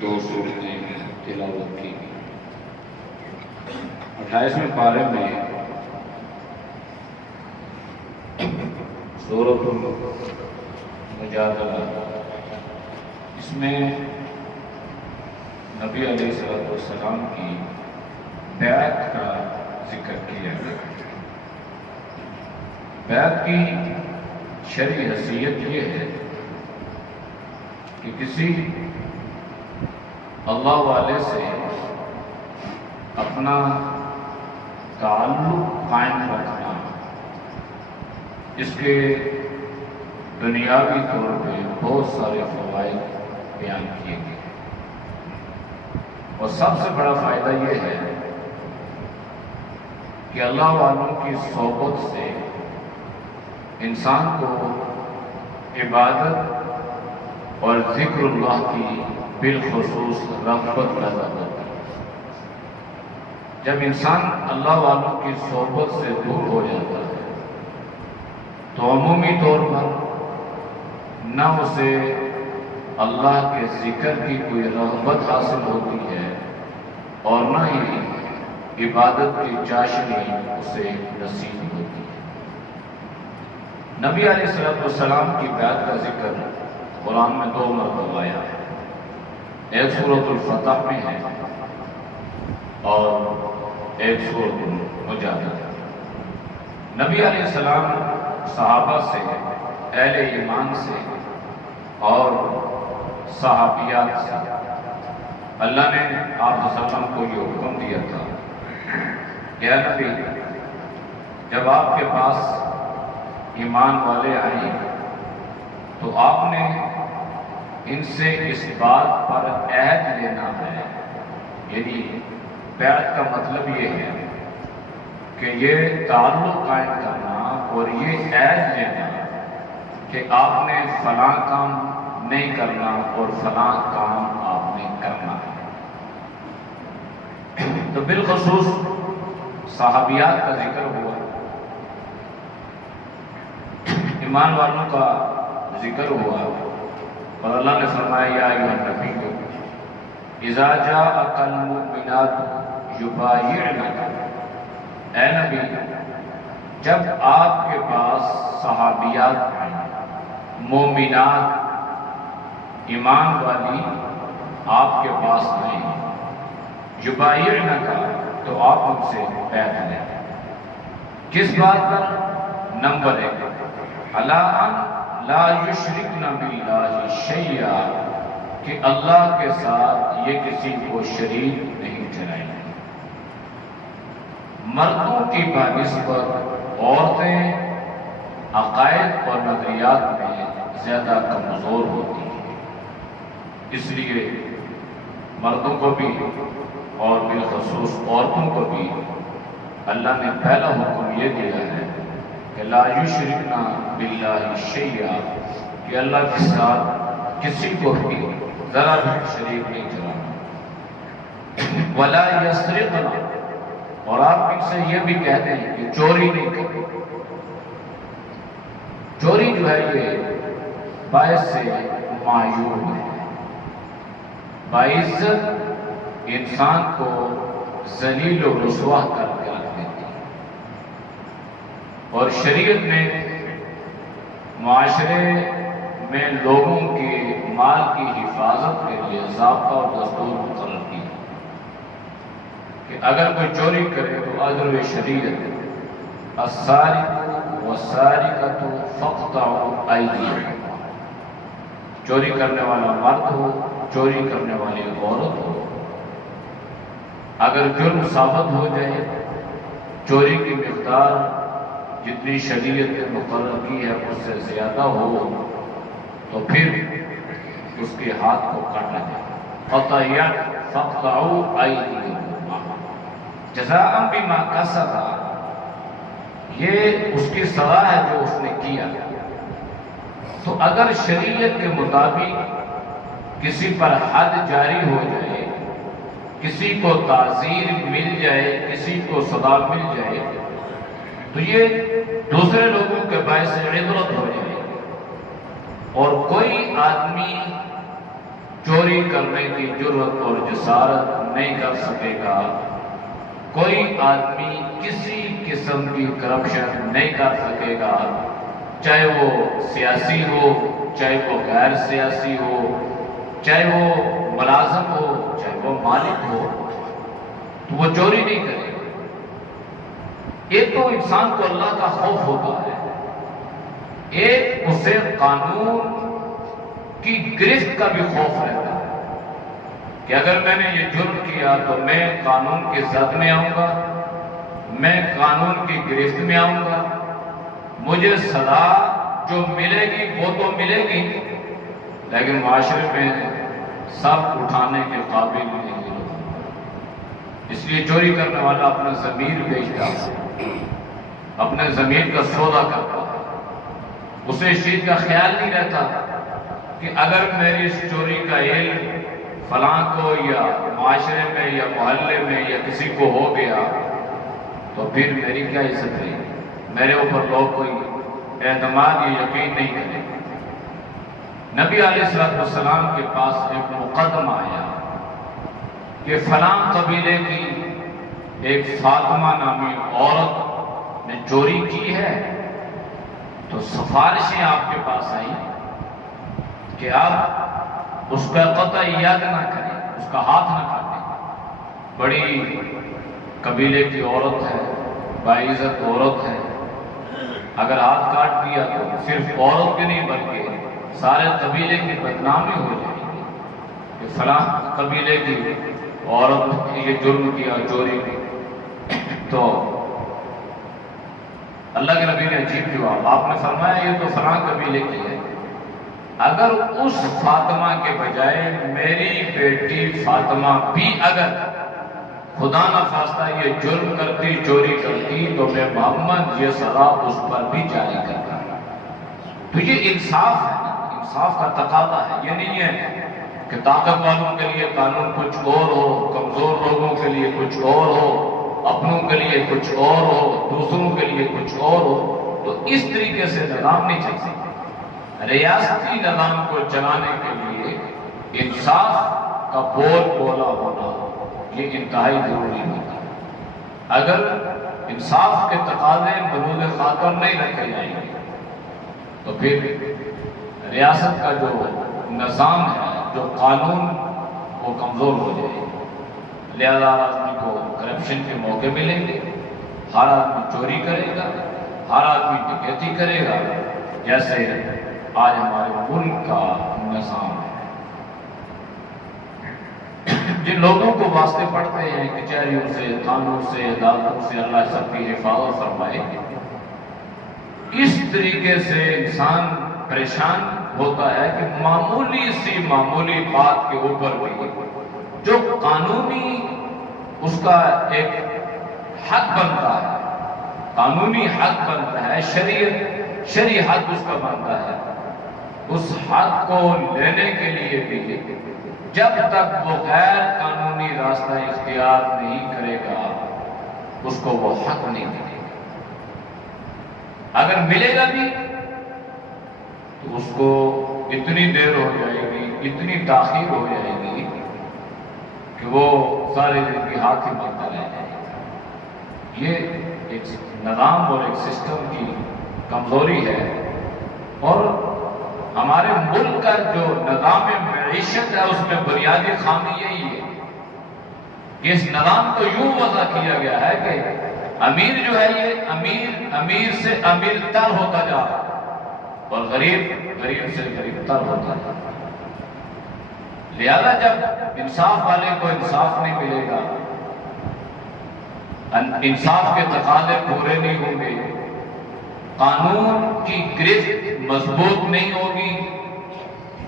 دو صورتیں تلاوت کی. 28ویں پارے میں سورۃ المجادلہ، اس میں نبی علیہ السلام کی بیعت کا ذکر کیا گیا. بیعت کی شرعی حیثیت یہ ہے کہ کسی اللہ والے سے اپنا تعلق قائم رکھنا، اس کے دنیاوی طور پہ بہت سارے فوائد بیان کیے گئے، اور سب سے بڑا فائدہ یہ ہے کہ اللہ والوں کی صحبت سے انسان کو عبادت اور ذکر اللہ کی بالخصوص رغبت پیدا ہوتی ہے. جب انسان اللہ والوں کی صحبت سے دور ہو جاتا ہے تو عمومی طور پر نہ اسے اللہ کے ذکر کی کوئی رغبت حاصل ہوتی ہے اور نہ ہی عبادت کی چاشنی اسے نصیب ہوتی ہے. نبی علیہ السلام کی بیعت کا ذکر قرآن میں 2 مرتبہ آیا ہے. ایک سورۃ الفتح میں ہے اور ایک سورۃ المجادلہ. نبی علیہ السلام صحابہ سے، اہل ایمان سے اور صحابیات سے اللہ نے آپ صلی اللہ علیہ وسلم کو یہ حکم دیا تھا کہ اے نبی، جب آپ کے پاس ایمان والے آئے تو آپ نے ان سے اس بات پر عہد لینا ہے، یعنی بیعت کا مطلب یہ ہے کہ یہ تعلق قائم کرنا اور یہ عہد لینا کہ آپ نے فلاں کام نہیں کرنا اور فلاں کام آپ نے کرنا ہے. تو بالخصوص صحابیات کا ذکر ہوا، ایمان والوں کا ذکر ہوا، اور اللہ نے فرمایا یا ایھا النبی اذا جاءک المؤمنات یبایعنک، اے نبی جب آپ کے پاس صحابیات آئیں، مومنات ایمان والی آپ کے پاس آئیں، یبایعنک تو آپ ان سے بیعت لیں. کس بات پر؟ نمبر 1 علی ان لا یشرکن باللہ شیئا، کہ اللہ کے ساتھ یہ کسی کو شریک نہیں ٹھہرائیں. مردوں کی بنسبت عورتیں عقائد اور نظریات میں زیادہ کمزور ہوتی ہیں، اس لیے مردوں کو بھی اور بالخصوص عورتوں کو بھی اللہ نے پہلا حکم یہ دیا ہے کہ لا یشرکن باللہ شیئا، کہ اللہ کے ساتھ کسی کو بھی ذرا بھی شریک نہیں ٹھہرانا. ولا یسرقن، اور آپ ان سے یہ بھی کہتے ہیں کہ چوری نہیں کریں. چوری جو ہے یہ باعث سے معیوب ہے، باعث انسان کو ذلیل و رسوا کر کے رکھ دیتی ہے. اور شریعت میں معاشرے میں لوگوں کے مال کی حفاظت کے لیے ضابطہ اور دستور مقرر کی کہ اگر کوئی چوری کرے تو اجر شریعت السارق والسارقۃ فاقطعوا ایدیہما، چوری کرنے والا مرد ہو، چوری کرنے والی عورت ہو، اگر جرم ثابت ہو جائے، چوری کی مقدار جتنی شریعت نے مقرر کی ہے اس سے زیادہ ہو تو پھر اس کے ہاتھ کو کاٹا جائے. قطعیت فاقطعوا ایدیہما جزاء بما کسب، یہ اس کی سزا ہے جو اس نے کیا. تو اگر شریعت کے مطابق کسی پر حد جاری ہو جائے، کسی کو تعزیر مل جائے، کسی کو سزا مل جائے تو یہ دوسرے لوگوں کے باعث عبرت ہو جائے. اور کوئی آدمی چوری کرنے کی جرات اور جسارت نہیں کر سکے گا، کوئی آدمی کسی قسم کی کرپشن نہیں کر سکے گا، چاہے وہ سیاسی ہو، چاہے وہ غیر سیاسی ہو، چاہے وہ ملازم ہو، چاہے وہ مالک ہو، تو وہ چوری نہیں کرے گا۔ ایک تو انسان کو اللہ کا خوف ہوتا ہے، ایک اسے قانون کی گرفت کا بھی خوف رہتا ہے کہ اگر میں نے یہ جرم کیا تو میں قانون کے زد میں آؤں گا، میں قانون کی گرفت میں آؤں گا، مجھے سزا جو ملے گی وہ تو ملے گی، لیکن معاشرے میں سب اٹھانے کے قابل نہیں ہے۔ اس لیے چوری کرنے والا اپنا ضمیر بیچتا ہے، اپنے ضمیر کا سودا کرتا ہے، اسے اس چیز کا خیال نہیں رہتا کہ اگر میری اس چوری کا علم فلاں کو یا معاشرے میں یا محلے میں یا کسی کو ہو گیا تو پھر میری کیا عزت رہے گی، میرے اوپر لوگ کوئی اعتماد یا یقین نہیں کرے۔ نبی علیہ السلام کے پاس ایک مقدمہ آیا کہ فلاں قبیلے کی ایک فاطمہ نامی عورت نے چوری کی ہے، تو سفارشیں آپ کے پاس آئیں کہ آپ اس کا قطع یاد نہ کریں، اس کا ہاتھ نہ کاٹیں، بڑی قبیلے کی عورت ہے، باعزت عورت ہے، اگر ہاتھ کاٹ دیا تو صرف عورت کی نہیں بلکہ سارے قبیلے کی بدنامی ہو جائے گی کہ فلاں قبیلے کی عورت نے یہ جرم کیا، چوری کی۔ تو اللہ کے نبی نے عجیب جواب، آپ نے فرمایا یہ تو فلاں قبیلے کی ہے، اگر اس فاطمہ کے بجائے میری بیٹی فاطمہ بھی اگر خدا نہ خواستہ یہ جرم کرتی، چوری کرتی، تو میں محمد یہ سزا اس پر بھی جاری کرتا۔ تو یہ انصاف ہے، انصاف کا تقاضا ہے۔ یہ نہیں ہے کہ طاقت والوں کے لیے قانون کچھ اور ہو، کمزور لوگوں کے لیے کچھ اور ہو، اپنوں کے لیے کچھ اور ہو، دوسروں کے لیے کچھ اور ہو۔ تو اس طریقے سے نظام نہیں چل سکتا۔ ریاستی نظام کو چلانے کے لیے انصاف کا بول بولا ہونا یہ انتہائی ضروری ہوتا ہے۔ اگر انصاف کے تقاضے بروز خاطر نہیں رکھے جائیں گے تو پھر ریاست کا جو نظام ہے، جو قانون، وہ کمزور ہو جائے گا۔ لہذا ہر آدمی کو کرپشن کے موقع ملیں گے، ہر آدمی چوری کرے گا، ہر آدمی ڈکیتی کرے گا، جیسے آج ہمارے ملک کا نظام ہے۔ جن لوگوں کو واسطے پڑھتے ہیں کچہریوں سے، تھانوں سے، عدالتوں سے، اللہ سب کی حفاظت فرمائے، اس طریقے سے انسان پریشان ہوتا ہے کہ معمولی سی معمولی بات کے اوپر بھی جو قانونی اس کا ایک حق بنتا ہے، قانونی حق بنتا ہے، شرعی حق اس کا بنتا ہے، اس حق کو لینے کے لیے بھی جب تک وہ غیر قانونی راستہ اختیار نہیں کرے گا اس کو وہ حق نہیں ملے گا۔ اگر ملے گا بھی تو اس کو اتنی دیر ہو جائے گی، اتنی تاخیر ہو جائے گی کہ وہ سارے دن کی ہاتھ ہی مانگتا رہ جائے گا۔ یہ ایک نظام اور ایک سسٹم کی کمزوری ہے، اور ہمارے ملک کا جو نظام معیشت ہے اس میں بنیادی خامی یہی ہے کہ اس نظام کو یوں وضع کیا گیا ہے کہ امیر جو ہے یہ امیر سے امیر تر ہوتا جا رہا ہے اور غریب سے غریب تر ہوتا جا رہا ہے۔ لہذا جب انصاف والے کو انصاف نہیں ملے گا، انصاف کے تقاضے پورے نہیں ہوں گے، قانون کی گرفت مضبوط نہیں ہوگی،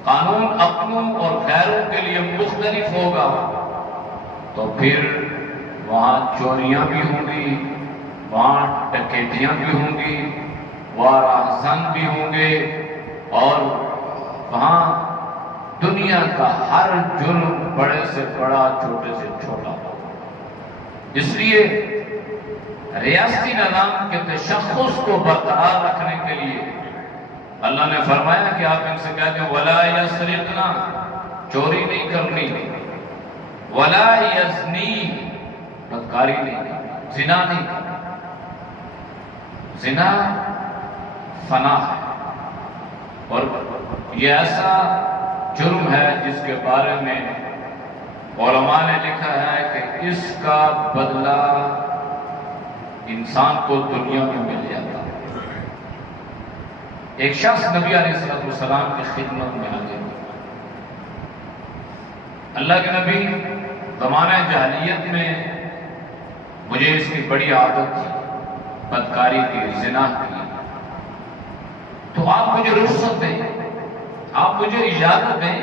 قانون اپنوں اور غیروں کے لیے مختلف ہوگا، تو پھر وہاں چوریاں بھی ہوں گی، وہاں ڈکیتیاں بھی ہوں گی، وہاں راہزن بھی ہوں گے، اور وہاں دنیا کا ہر جرم بڑے سے بڑا، چھوٹے سے چھوٹا ہوگا۔ اس لیے ریاستی نظام کے تشخص کو برقرار رکھنے کے لیے اللہ نے فرمایا کہ آپ ان سے کہتے ہیں وَلَا يَسْرِقْنَا، چوری نہیں کرنی، ولا یزنی، بدکاری نہیں، زنا نہیں کرنا۔ زنا فنا ہے، اور یہ ایسا جرم ہے جس کے بارے میں علماء نے لکھا ہے کہ اس کا بدلہ انسان کو دنیا میں مل جاتا ہے۔ ایک شخص نبی علیہ السلام کی خدمت میں آ گیا۔ اللہ کے نبی، زمانہ جاہلیت میں مجھے اس کی بڑی عادت تھی، بدکاری کی، زنا کی، تو آپ مجھے رخصت دیں، آپ مجھے اجازت دیں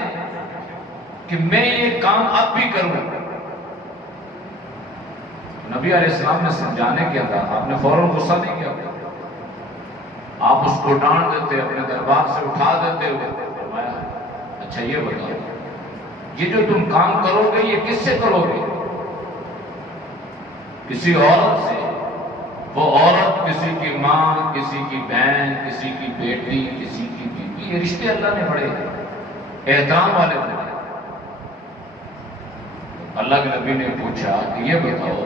کہ میں یہ کام اب بھی کروں۔ نبی علیہ السلام نے سمجھانے کیا تھا، آپ نے فوراً غصہ نہیں کیا، آپ اس کو ڈانٹ دیتے، اپنے دربار سے اٹھا دیتے ہوئے فرمایا اچھا یہ بتاؤ، یہ جو تم کام کرو گے یہ کس سے کرو گے؟ کسی عورت سے۔ وہ عورت کسی کی ماں، کسی کی بہن، کسی کی بیٹی، کسی کی بیوی، یہ رشتے اللہ نے بڑے احترام والے بڑے۔ اللہ کے نبی نے پوچھا کہ یہ بتاؤ،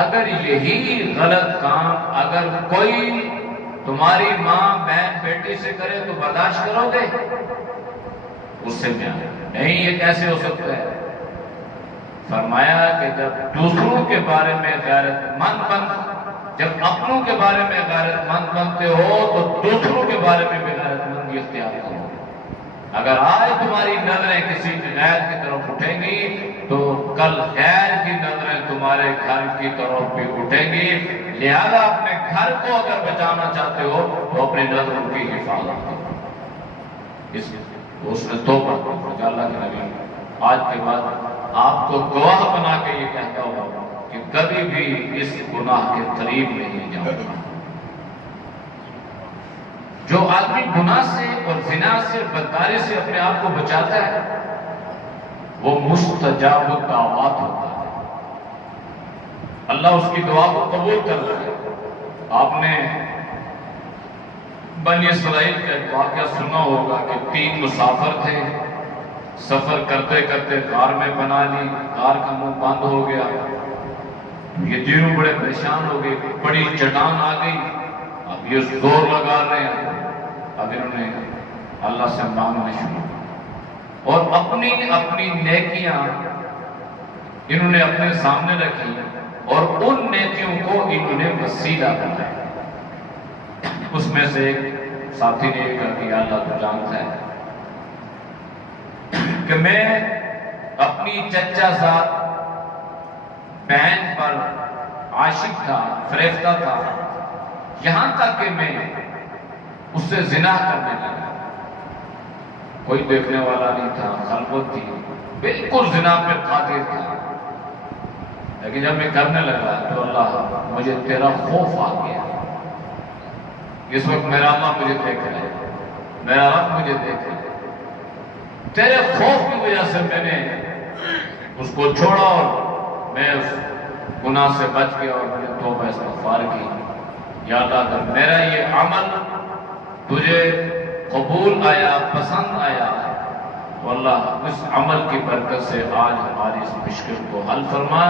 اگر یہی غلط کام اگر کوئی تمہاری ماں، بہن، بیٹی سے کرے تو برداشت کرو گے؟ اس سے کیا نہیں، یہ کیسے ہو سکتا ہے؟ فرمایا کہ جب دوسروں کے بارے میں غیرت مند جب اپنوں کے بارے میں غیرت مند بنتے ہو تو دوسروں کے بارے میں بھی غیرت مندی اختیار کرو۔ اگر آج تمہاری نظریں کسی غیر کی طرف اٹھیں گی تو کل غیر کی نظریں تمہارے گھر کی طرف بھی اٹھیں گی، لہذا اپنے گھر کو اگر بچانا چاہتے ہو تو اپنی نظروں کی حفاظت کرو۔ اس نے توبہ کی۔ اللہ کے نبی آج کے بعد آپ کو گواہ بنا کے یہ کہتا ہوں کہ کبھی بھی اس گناہ کے قریب نہیں جاؤں گا۔ جو آدمی گناہ سے اور زنا سے، بدکاری سے اپنے آپ کو بچاتا ہے وہ مستجاب الدعوات ہوتا ہے، اللہ اس کی دعا کو قبول کرتا ہے۔ آپ نے بنی اسرائیل کا ایک واقعہ سنا ہوگا کہ 3 مسافر تھے، سفر کرتے کرتے غار میں بنا لی، غار کا منہ بند ہو گیا، یہ تینوں بڑے پریشان ہو گئے، بڑی چٹان آ گئی، اب یہ زور لگا رہے ہیں، اب انہوں نے اللہ سے مانگنا شروع اور اپنی اپنی نیکیاں انہوں نے اپنے سامنے رکھی اور ان نیکیوں کو انہوں نے وسیلہ بنایا۔ اس میں سے ایک ساتھی نے کہا کہ اللہ تو جانتا ہے کہ میں اپنی چچا زاد بہن پر عاشق تھا، فریفتہ تھا، یہاں تک کہ میں اس سے زنا کرنے لگا۔ کوئی دیکھنے والا نہیں تھا، خلوت تھی، بالکل زنا پہ قادر تھا، لیکن جب میں کرنے لگا تو اللہ مجھے تیرا خوف آ گیا۔ اس وقت میرا اللہ مجھے دیکھ رہا ہے، میرا رب مجھے دیکھ رہا ہے، تیرے خوف کی وجہ سے میں نے اس کو چھوڑا اور میں اس گناہ سے بچ گیا اور میں نے توبہ استغفار کی۔ یا اللہ اگر میرا یہ عمل تجھے قبول آیا، پسند آیا تو اللہ اس عمل کی برکت سے آج ہماری اس مشکل کو حل فرما۔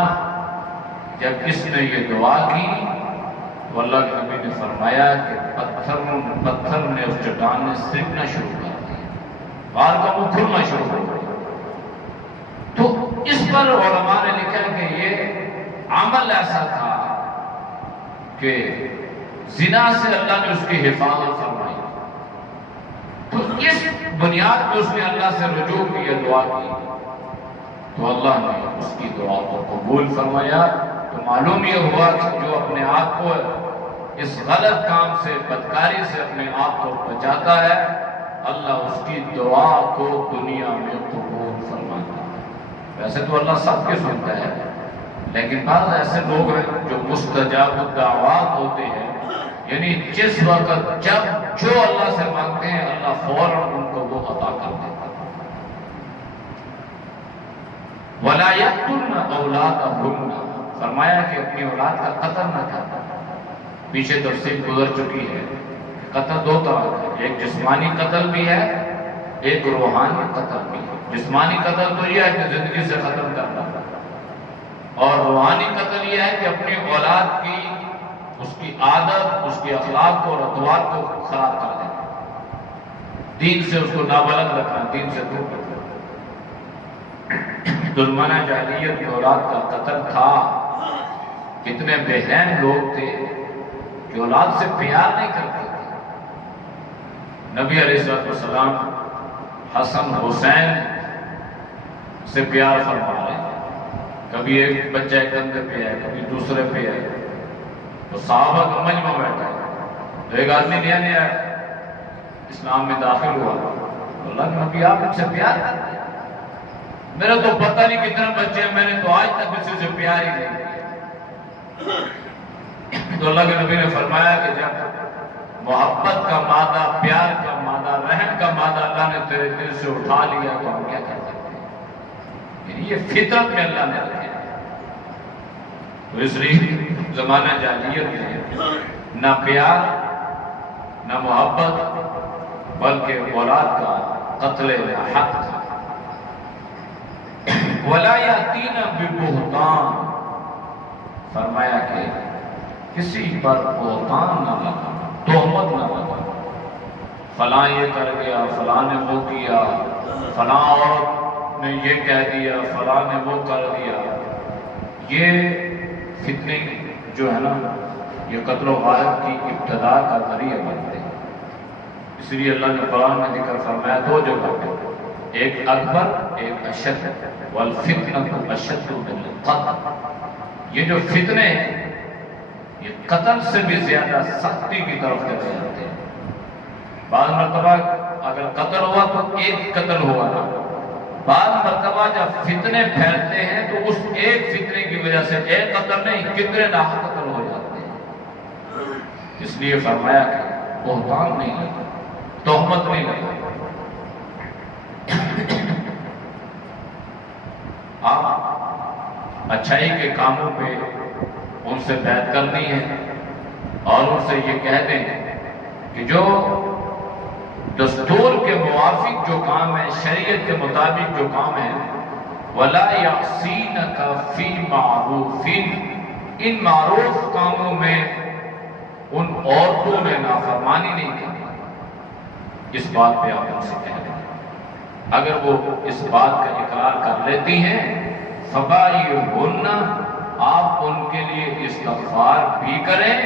جب اس نے یہ دعا کی تو اللہ کے نبی نے فرمایا کہ پتھر نے اس چٹان نے سرکنا شروع کر دیا، غار کا منہ کھلنا شروع کر دیا۔ تو اس پر علماء نے لکھا کہ یہ عمل ایسا تھا کہ زنا سے اللہ نے اس کی حفاظت فرمائی۔ تو اس بنیاد پہ اس نے اللہ سے رجوع کی، دعا کی، تو اللہ نے اس کی دعا کو قبول فرمایا۔ تو معلوم یہ ہوا کہ جو اپنے آپ کو اس غلط کام سے، بدکاری سے اپنے آپ کو بچاتا ہے، اللہ اس کی دعا کو دنیا میں قبول فرماتا ہے۔ ویسے تو اللہ سب کے سنتا ہے، لیکن بعض ایسے لوگ ہیں جو مستجاب الدعوات ہوتے ہیں، یعنی جس وقت جب جو اللہ سے مانگتے ہیں اللہ فوراً ان کو وہ عطا کر دیتا ہے۔ وَلَا يَقْتُلْنَ أَوْلَادَهُنَّ، فرمایا کہ اپنی اولاد کا قتل نہ کرنا۔ پیچھے تفصیل گزر چکی ہے، قتل 2 طرح کا ہے، ایک جسمانی قتل بھی ہے، ایک روحانی قتل بھی ہے۔ جسمانی قتل تو یہ ہے کہ زندگی سے ختم کرنا، اور روحانی قتل یہ ہے کہ اپنی اولاد کی اس کی عادت، اس کی اخلاق کو اور اطوار کو خراب کر دینا، دین سے اس کو نابلد رکھنا، دین سے دور رکھنا۔ ظلمانہ جاہلیت کی اولاد کا قتل تھا۔ کتنے بے رحم لوگ تھے کہ اولاد سے پیار نہیں کرتے تھے۔ نبی علیہ السلام حسن حسین سے پیار فرما رہے ہیں، کبھی ایک بچہ ایک کندھے پہ ہے، کبھی دوسرے پہ ہے، تو صحابہ کا مجمع بیٹھا ہے، تو ایک آدمی نیا نیا اسلام میں داخل ہوا، تو اللہ کے نبی آپ مجھ سے پیار کرتے ہیں؟ میرا تو پتہ نہیں کتنے بچے ہیں، میں نے تو آج تک کسی سے پیار ہی نہیں کیا۔ تو اللہ کے نبی نے فرمایا کہ جب محبت کا مادہ، پیار کا مادہ، رحم کا مادہ اللہ نے تیرے دل سے اٹھا لیا تو ہم کیا کر سکتے ہیں؟ یعنی یہ فطرت میں اللہ نے رکھا۔ تو اس لیے زمانہ جاہلیت میں نہ پیار نہ محبت بلکہ اولاد کا قتل حق تھا۔ وَلَا يَأْتِينَ بِبُهْتَانٍ، فرمایا کہ کسی پر بہتان نہ لگا، تہمت نہ لگا، فلاں یہ کر گیا، فلاں نے وہ کیا، فلاں عورت نے یہ کہہ دیا، فلاں نے وہ کر دیا۔ یہ فتنے جو ہے نا، یہ قتل و غارت کی ابتدا کا ذریعہ بنتے ہیں۔ اس لیے اللہ نے قرآن میں ذکر فرمایا دو جگہ پہ، ایک اکبر ایک اشد، والفتنۃ اشد من القتل۔ یہ جو فتنے ہیں یہ قتل سے بھی زیادہ سختی کی طرف چلے جاتے ہیں۔ بعض مرتبہ اگر قتل ہوا تو ایک قتل ہوا نا، بعض مرتبہ جب فتنے پھیلتے ہیں تو اس ایک فتنے کی وجہ سے ایک قتل نہیں کتنے لاکھ قتل ہو جاتے ہیں۔ اس لیے فرمایا کہ بہتان نہیں لگا، تہمت نہیں لگا۔ آپ اچھائی کے کاموں پہ ان سے بیعت کرنی ہے اور ان سے یہ کہہ دیں کہ جو دستور کے موافق جو کام ہے، شریعت کے مطابق جو کام ہے، وَلَا يَعْصِينَكَ فِي مَعْرُوفٍ، ان معروف کاموں میں ان عورتوں نے نافرمانی نہیں کی، اس بات پہ آپ ان سے کہہ دیں۔ اگر وہ اس بات کا اقرار کر لیتی ہیں فَبَايِعْهُنَّ، آپ ان کے لیے استغفار بھی کریں،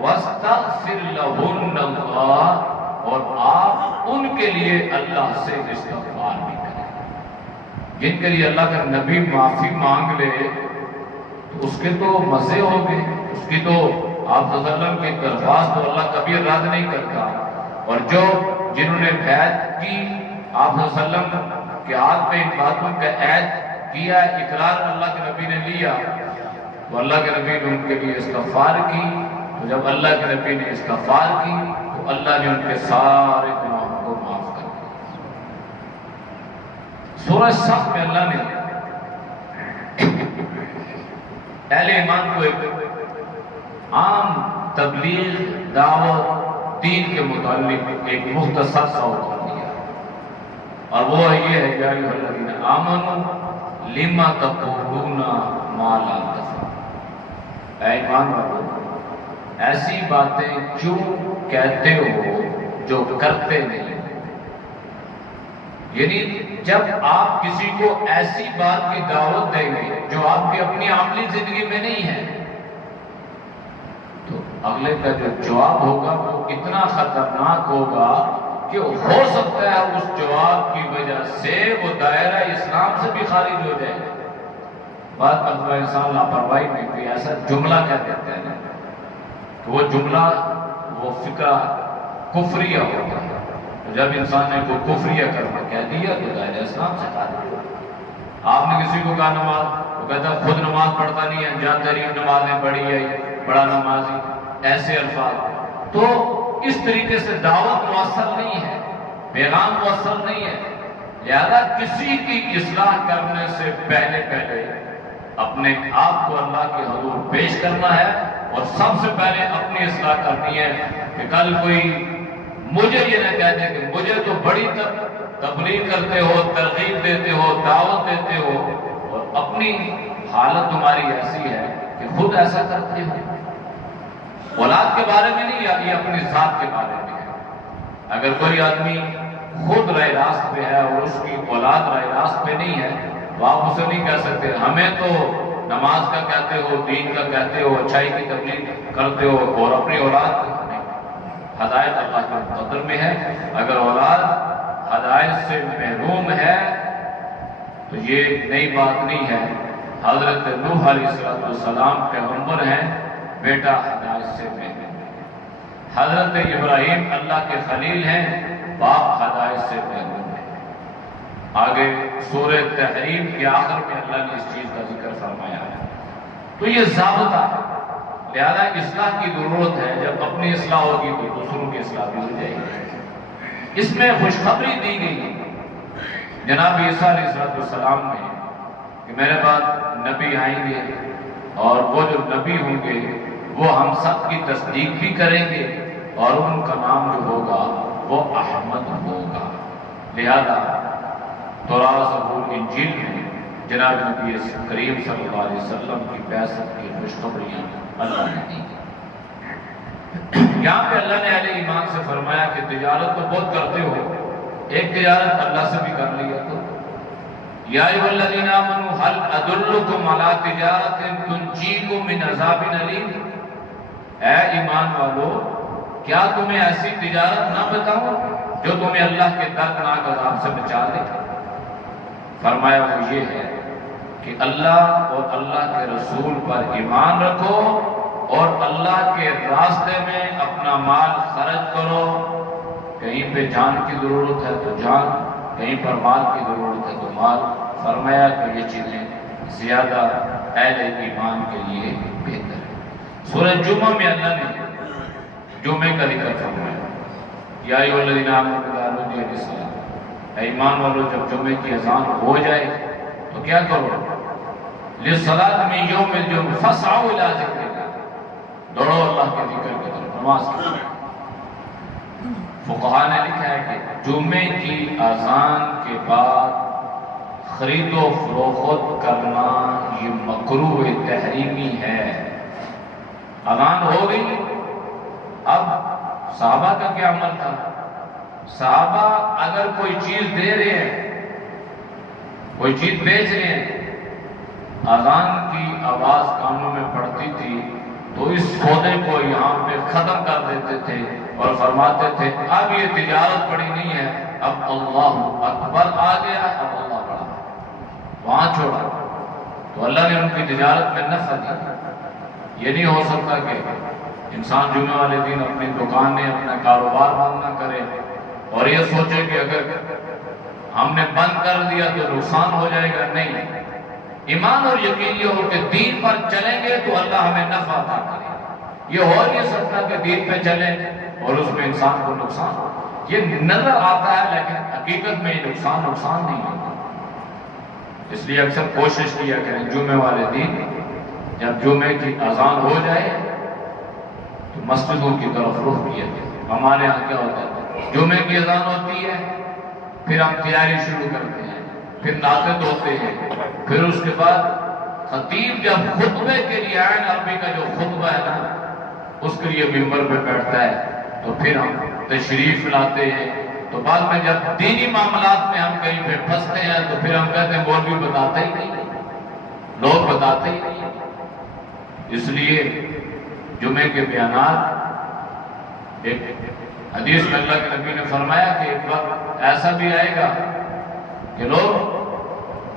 وَاسْتَغْفِرْ لَهُنَّ اللَّهُ، اور آپ ان کے لیے اللہ سے استغفار بھی کریں۔ جن کے لیے اللہ کا نبی معافی مانگ لے تو اس کے تو مزے ہو گئے، اس کی تو آپ صلی اللہ علیہ وسلم کی درخواست تو اللہ کبھی رد نہیں کرتا، اور جو جنہوں نے بیعت کی آپ صلی اللہ علیہ وسلم کے ہاتھ میں ان باتوں کا عہد کیا، اقرار اللہ کے نبی نے لیا، تو اللہ کے نبی نے ان کے لیے استغفار کی، تو جب اللہ کے نبی نے استغفار کی تو اللہ نے ان کے سارے گناہوں کو معاف کر دیا۔ سورہ صف میں اللہ نے اہل ایمان کو ایک عام تبلیغ، دعوت، دین کے متعلق ایک مختصر سا حکم دیا، اور وہ یہ ہے یا ایھا الذین آمنوا لم تقولون ما لا تفعلون، اے ایمان والو ایسی باتیں کیوں کہتے ہو جو کرتے نہیں۔ یعنی جب آپ کسی کو ایسی بات کی دعوت دیں گے جو آپ کی اپنی عملی زندگی میں نہیں ہے تو اگلے کا جو جواب ہوگا وہ اتنا خطرناک ہوگا کہ ہو سکتا ہے اس جواب کی وجہ سے وہ دائرہ اسلام سے بھی خارج ہو جائے۔ بعض مرتبہ انسان لاپرواہی میں کوئی ایسا جملہ کہہ دیتا ہے نا کہ وہ جملہ وہ فکرہ کفریہ ہوتا ہے، جب انسان نے کوئی کفریہ کرنا کہہ دیا تو دائرہ اسلام سے خارج ہو۔ آپ نے کسی کو کہا نماز، وہ کہتا ہے خود نماز پڑھتا نہیں ہے، جان تیری نمازیں پڑھی ہے، بڑا نمازی، ایسے الفاظ۔ تو اس طریقے سے دعوت مؤثر نہیں ہے، پیغام مؤثر نہیں ہے۔ لہذا کسی کی اصلاح کرنے سے پہلے اپنے آپ کو اللہ کے حضور پیش کرنا ہے، اور سب سے پہلے اپنی اصلاح کرنی ہے کہ کل کوئی مجھے یہ نہ کہتے کہ مجھے تو بڑی تبلیغ کرتے ہو، ترغیب دیتے ہو، دعوت دیتے ہو، اور اپنی حالت تمہاری ایسی ہے کہ خود ایسا کرتے ہو۔ اولاد کے بارے میں نہیں، یہ اپنی ذات کے بارے میں ہے۔ اگر کوئی آدمی خود راہ راست پہ ہے اور اس کی اولاد راہ راست پہ نہیں ہے تو آپ اسے نہیں کہہ سکتے ہمیں تو نماز کا کہتے ہو، دین کا کہتے ہو، اچھائی کی تبلیغ کرتے ہو، اور اپنی اولاد نہیں۔ ہدایت اللہ کے مقدر میں ہے۔ اگر اولاد ہدایت سے محروم ہے تو یہ نئی بات نہیں ہے۔ حضرت نوح علیہ السلام پیغمبر ہیں، بیٹا ہدایت سے محروم ہے۔ حضرت ابراہیم اللہ کے خلیل ہیں، باپ ہدایت سے محروم ہے۔ آگے سورہ تحریم کے آخر میں اللہ نے اس چیز کا ذکر فرمایا ہے۔ تو یہ ضابطہ ہے، لہذا اصلاح کی ضرورت ہے۔ جب اپنی اصلاح ہوگی تو دوسروں کی اصلاح بھی ہو جائے گی۔ اس میں خوشخبری دی گئی جناب عیسیٰ علیہ السلام نے کہ میرے بعد نبی آئیں گے، اور وہ جو نبی ہوں گے وہ ہم سب کی تصدیق بھی کریں گے، اور ان کا نام جو ہوگا وہ احمد ہوگا۔ لہذا توراۃ، زبور، انجیل میں جناب نبی کریم صلی اللہ علیہ وسلم کی بعثت کی خوشخبریاں اللہ نے دی۔ یہاں پہ اللہ نے اہل ایمان سے فرمایا کہ تجارت تو بہت کرتے ہو، ایک تجارت اللہ سے بھی کر لیا تو یا ایھا الذین آمنوا هل ادلکم علی تجارۃ تنجیکم من عذاب الیم، اے ایمان والو کیا تمہیں ایسی تجارت نہ بتاؤں جو تمہیں اللہ کے دردناک عذاب سے بچا لے؟ فرمایا وہ یہ ہے کہ اللہ اور اللہ کے رسول پر ایمان رکھو، اور اللہ کے راستے میں اپنا مال خرچ کرو۔ کہیں پہ جان کی ضرورت ہے تو جان، کہیں پر مال کی ضرورت ہے تو مال۔ فرمایا کہ یہ چیزیں زیادہ اہل ایمان کے لیے بہتر ہے۔ سورہ جمعہ میں اللہ نے جمعے کا ذکر فرمایا، یا ایھا الذین آمنوا اذا نودی للصلاۃ، اے ایمان والو جب جمعے کی اذان ہو جائے تو کیا کرو؟ للصلاۃ من یوم الجمعہ فاسعوا الی ذکر اللہ، دوڑو اللہ کے ذکر کی طرف، نماز کی طرف۔ فقہاء نے لکھا ہے کہ جمعے کی اذان کے بعد خرید و فروخت کرنا یہ مکروہ تحریمی ہے۔ اذان ہو گئی، اب صحابہ کا کیا عمل تھا؟ صحابہ اگر کوئی چیز دے رہے ہیں، کوئی چیز بیچ رہے ہیں، اذان کی آواز کانوں میں پڑتی تھی تو اس سودے کو یہاں پہ ختم کر دیتے تھے اور فرماتے تھے اب یہ تجارت بڑی نہیں ہے، اب اللہ اکبر آ گیا، اب اللہ بڑا، وہاں چھوڑا۔ تو اللہ نے ان کی تجارت میں نفع دی۔ یہ نہیں ہو سکتا کہ انسان جمعہ والے دن اپنی دکانیں، اپنا کاروبار بند نہ کرے اور یہ سوچے کہ اگر ہم نے بند کر دیا تو نقصان ہو جائے گا۔ نہیں، ایمان اور یقین یہ ہو کہ دین پر چلیں گے تو اللہ ہمیں نفع عطا کرے۔ یہ ہو نہیں سکتا کہ دین پہ چلیں اور اس میں انسان کو نقصان ہو۔ یہ نظر آتا ہے لیکن حقیقت میں یہ نقصان نہیں ہوتا۔ اس لیے اکثر کوشش کیا کریں جمعے والے دن جب جمعے کی اذان ہو جائے تو مسجدوں کی طرف رخ کیا جائے۔ ہمارے یہاں کیا ہوتا ہے، جمعے کی اذان ہوتی ہے، پھر ہم تیاری شروع کرتے ہیں، پھر نعتیں ہوتے ہیں، پھر اس کے بعد خطیب جب خطبے کے لیے عین عربی کا جو خطبہ ہے نا اس کے لیے ممبر پہ بیٹھتا ہے تو پھر ہم تشریف لاتے ہیں۔ تو بعد میں جب دینی معاملات میں ہم کہیں پہ پھنستے ہیں تو پھر ہم کہتے ہیں مولوی بتاتے ہی نہیں، لوگ بتاتے ہی نہیں۔ اس لیے جمعے کے بیانات، ایک حدیث میں اللہ کے نبی نے فرمایا کہ ایک وقت ایسا بھی آئے گا کہ لوگ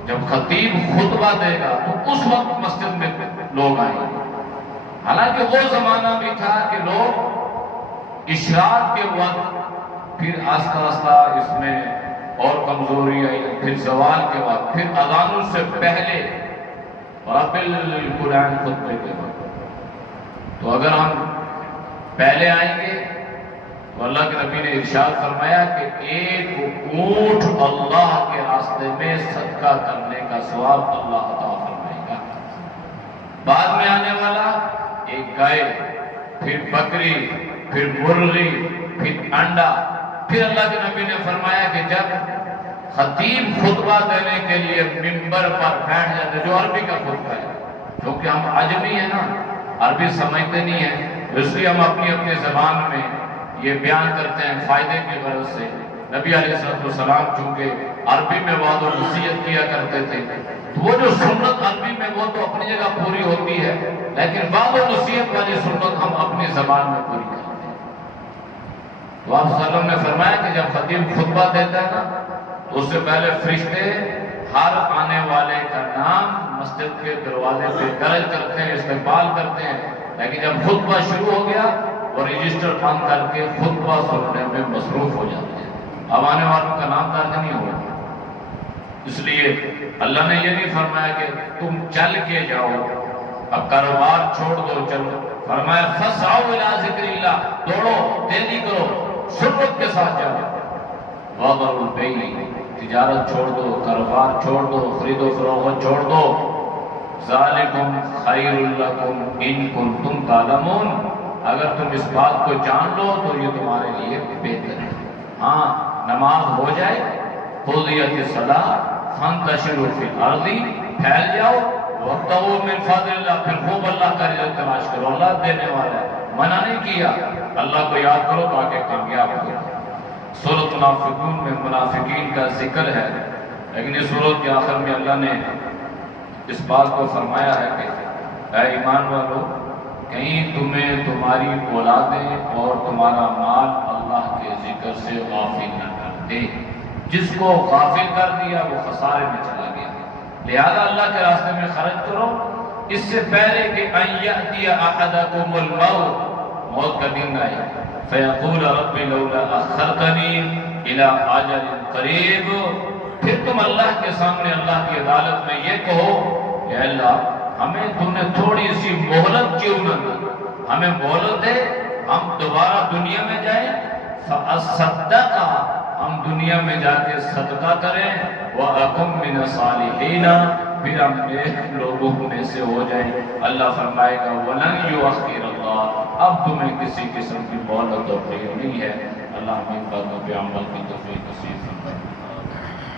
جب خطیب خطبہ دے گا تو اس وقت مسجد میں لوگ آئیں گے۔ حالانکہ وہ زمانہ بھی تھا کہ لوگ اشراق کے وقت، پھر آہستہ آہستہ اس میں اور کمزوری آئی، پھر زوال کے وقت، پھر اذانوں سے پہلے اور بالقرآن خطبے کے وقت۔ تو اگر ہم پہلے آئیں گے تو اللہ کے نبی نے ارشاد فرمایا کہ ایک اونٹ اللہ کے راستے میں صدقہ کرنے کا ثواب اللہ عطا فرمائے گا۔ بعد میں آنے والا ایک گائے، پھر بکری، پھر مرغی، پھر انڈا۔ پھر اللہ کے نبی نے فرمایا کہ جب خطیب خطبہ دینے کے لیے منبر پر بیٹھ جاتے، جو عربی کا خطبہ ہے، کیونکہ ہم عجمی ہیں نا، عربی سمجھتے نہیں ہیں، اس لیے ہم اپنی اپنی زبان میں یہ بیان کرتے ہیں فائدے کی غرض سے۔ نبی علیہ السلام چونکہ عربی میں وعد و نصیحت کیا کرتے تھے، تو وہ جو سنت عربی میں وہ تو اپنی جگہ پوری ہوتی ہے، لیکن وعد و نصیحت والی سنت ہم اپنی زبان میں پوری کرتے ہیں۔ تو آپ صلی اللہ علیہ وسلم نے فرمایا کہ جب خطیب خطبہ دیتا ہے نا، تو اس سے پہلے فرشتے ہر آنے والے کا نام مسجد کے دروازے پہ درج کرتے ہیں، استقبال کرتے ہیں، لیکن جب خطبہ شروع ہو گیا وہ رجسٹر بند کر کے خطبہ سننے میں مصروف ہو جاتے ہیں، اب آنے والوں کا نام درج نہیں ہوگا۔ اس لیے اللہ نے یہ نہیں فرمایا کہ تم چل کے جاؤ، اب کاروبار چھوڑ دو چلو، فرمایا فسعوا الی ذکر اللہ، دوڑو، تیزی کرو، سنت کے ساتھ جاؤ۔ وذروا البیع، تجارت چھوڑ دو، کاروبار چھوڑ دو، خرید و فروخت چھوڑ دو۔ ذالکم خیر لکم ان کنتم تعلمون، اگر تم اس بات کو جان لو تو یہ تمہارے لیے بہتر ہے۔ ہاں نماز ہو جائے، قضیت الصلاۃ فانتشروا فی الارض، پھیل جاؤ، وابتغوا من فضل اللہ، پھر خوب اللہ کا رزق تلاش کرو، اللہ دینے والا ہے، منع نہیں کیا، اللہ کو یاد کرو تاکہ کامیاب ہو۔ سورۃ منافقون میں منافقین کا ذکر ہے، لیکن اس سورۃ کے آخر میں اللہ نے اس بات کو فرمایا ہے کہ اے ایمان والو، کہیں تمہیں تمہاری اولادیں اور تمہارا مال اللہ کے ذکر سے غافل نہ کر دے۔ جس کو غافل کر دیا وہ خسارے میں چلا گیا، لہذا اللہ کے راستے میں خرچ کرو، اس سے پہلے کہ ان یأتی احدکم الموت، موت کا دن آئے، فیقول رب لولا اخرتنی الی اجل قریب، پھر تم اللہ کے سامنے اللہ کی عدالت میں یہ کہو کہ اللہ ہمیں تم نے تھوڑی سی مہلت کیوں نہ دی، ہمیں مہلت دے، ہم دوبارہ دنیا میں جائیں، فاصدق، ہم دنیا میں جا کے صدقہ کریں، وَأَكُن مِّنَ الصَّالِحِينَ، پھر ہم نیک لوگوں میں سے ہو جائیں۔ اللہ فرمائے گا وَلَن يُؤَخِّرَ اللَّهُ، اب تمہیں کسی قسم کی مہلت اور خیر نہیں ہے۔ اللہ ہمیں باتوں پہ عمل کی توفیق نصیب فرمائے۔